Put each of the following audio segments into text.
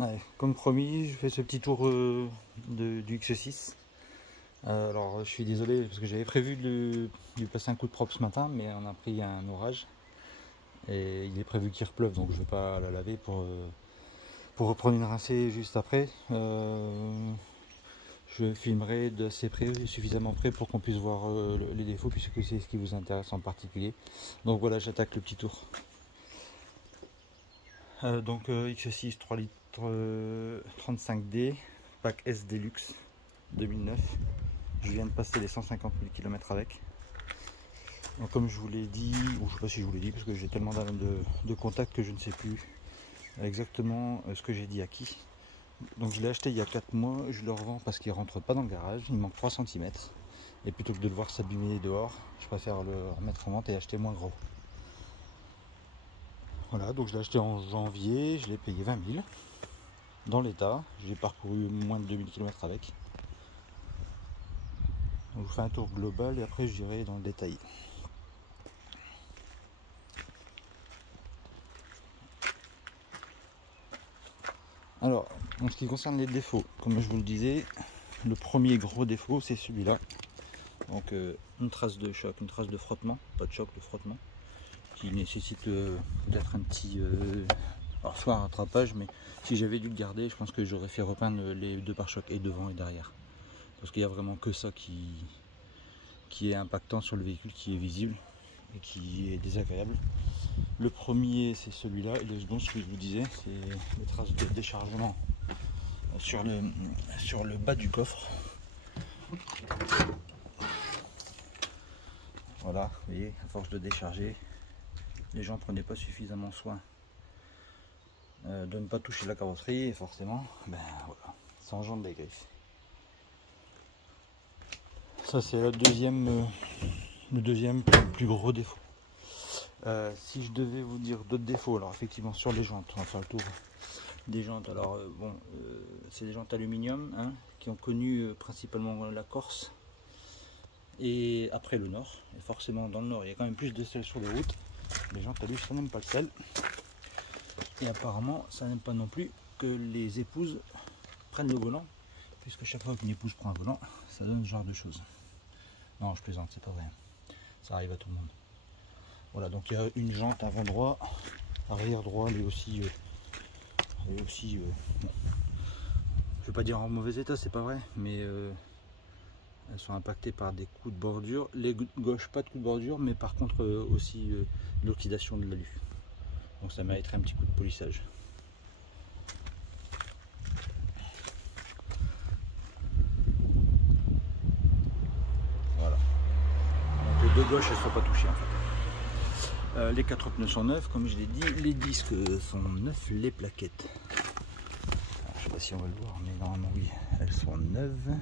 Ouais, comme promis, je fais ce petit tour du X6. Alors je suis désolé parce que j'avais prévu de lui passer un coup de propre ce matin, mais on a pris un orage et il est prévu qu'il repleuve, donc je ne vais pas la laver pour reprendre une rincée juste après. Je filmerai d'assez près, suffisamment près pour qu'on puisse voir les défauts, puisque c'est ce qui vous intéresse en particulier. Donc voilà, j'attaque le petit tour. Donc X6 3 litres 35D, pack S Deluxe 2009. Je viens de passer les 150 000 km avec. Donc, comme je vous l'ai dit, ou je sais pas si je vous l'ai dit parce que j'ai tellement de contacts que je ne sais plus exactement ce que j'ai dit à qui. Donc je l'ai acheté il y a 4 mois, je le revends parce qu'il rentre pas dans le garage, il manque 3 cm. Et plutôt que de le voir s'abîmer dehors, je préfère le remettre en vente et acheter moins gros. Voilà, donc je l'ai acheté en janvier, je l'ai payé 20 000 dans l'état, j'ai parcouru moins de 2000 km avec. Donc je fais un tour global et après j'irai dans le détail. Alors, en ce qui concerne les défauts, comme je vous le disais, le premier gros défaut c'est celui-là. Donc une trace de choc, une trace de frottement, pas de choc, de frottement, qui nécessite peut-être un petit... alors soit un rattrapage, mais si j'avais dû le garder, je pense que j'aurais fait repeindre les deux pare-chocs, et devant et derrière. Parce qu'il n'y a vraiment que ça qui est impactant sur le véhicule, qui est visible et qui est désagréable. Le premier c'est celui-là, et le second, ce que je vous disais, c'est les traces de déchargement sur le bas du coffre. Voilà, vous voyez, à force de décharger, les gens ne prenaient pas suffisamment soin de ne pas toucher la carrosserie, et forcément, ben voilà, ça engendre des griffes. Ça c'est le deuxième plus gros défaut. Si je devais vous dire d'autres défauts, alors effectivement sur les jantes, on va faire le tour des jantes. Alors bon, c'est des jantes aluminium hein, qui ont connu principalement la Corse et après le nord. Et forcément dans le nord il y a quand même plus de sel sur les routes. Les jantes alu, ça n'aime pas le sel. Et apparemment ça n'aime pas non plus que les épouses prennent le volant, puisque chaque fois qu'une épouse prend un volant, ça donne ce genre de choses. Non, je plaisante, c'est pas vrai. Ça arrive à tout le monde. Voilà, donc il y a une jante avant droit, arrière droit, elle est aussi bon, je vais pas dire en mauvais état, c'est pas vrai, mais elles sont impactées par des coups de bordure. Les gauches, pas de coups de bordure, mais par contre aussi l'oxydation de l'alu. Donc ça mériterait un petit coup de polissage. Voilà. Donc les deux gauches, elles ne sont pas touchées en fait. Les 4 pneus sont neufs, comme je l'ai dit, les disques sont neufs, les plaquettes. Alors, je sais pas si on va le voir, mais normalement oui, elles sont neuves.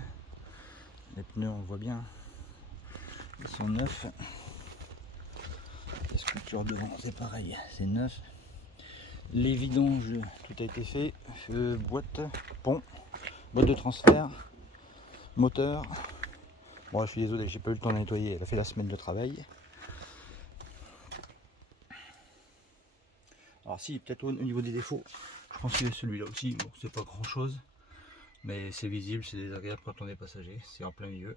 Les pneus, on voit bien, ils sont neufs. Les sculptures devant, c'est pareil, c'est neuf. Les vidanges, tout a été fait. Boîte, pont, boîte de transfert, moteur. Bon, je suis désolé, j'ai pas eu le temps de nettoyer, elle a fait la semaine de travail. Alors si, peut-être au niveau des défauts, je pense qu'il y a celui-là aussi. Bon, c'est pas grand-chose, mais c'est visible, c'est désagréable quand on est passager, c'est en plein milieu.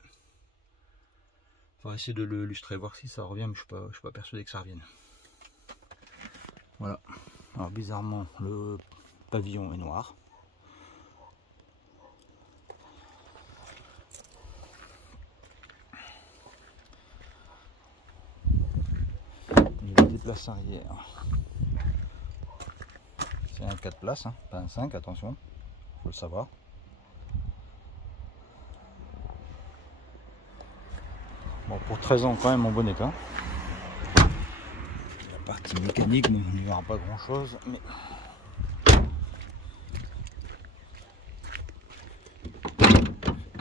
On va essayer de le lustrer, voir si ça revient, mais je suis pas persuadé que ça revienne. Voilà. Alors bizarrement, le pavillon est noir. Au niveau des places arrière, c'est un 4 places, hein, pas un 5, attention, faut le savoir. Bon, pour 13 ans, quand même en bon état. La partie mécanique, bon, on n'y verra pas grand chose, mais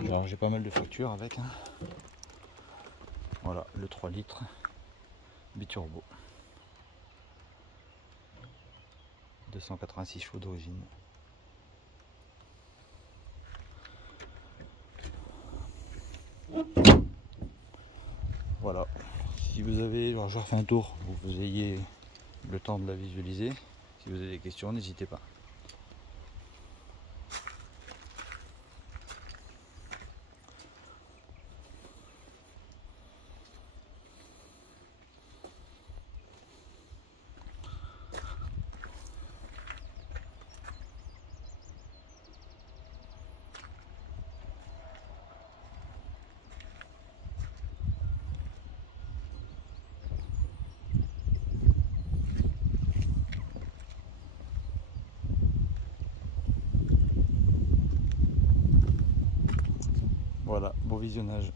alors j'ai pas mal de factures avec. Hein. Voilà, le 3 litres biturbo. 286 chevaux d'origine. Voilà. Si vous avez, alors je refais un tour pour que vous ayez le temps de la visualiser. Si vous avez des questions, n'hésitez pas. Voilà, bon visionnage.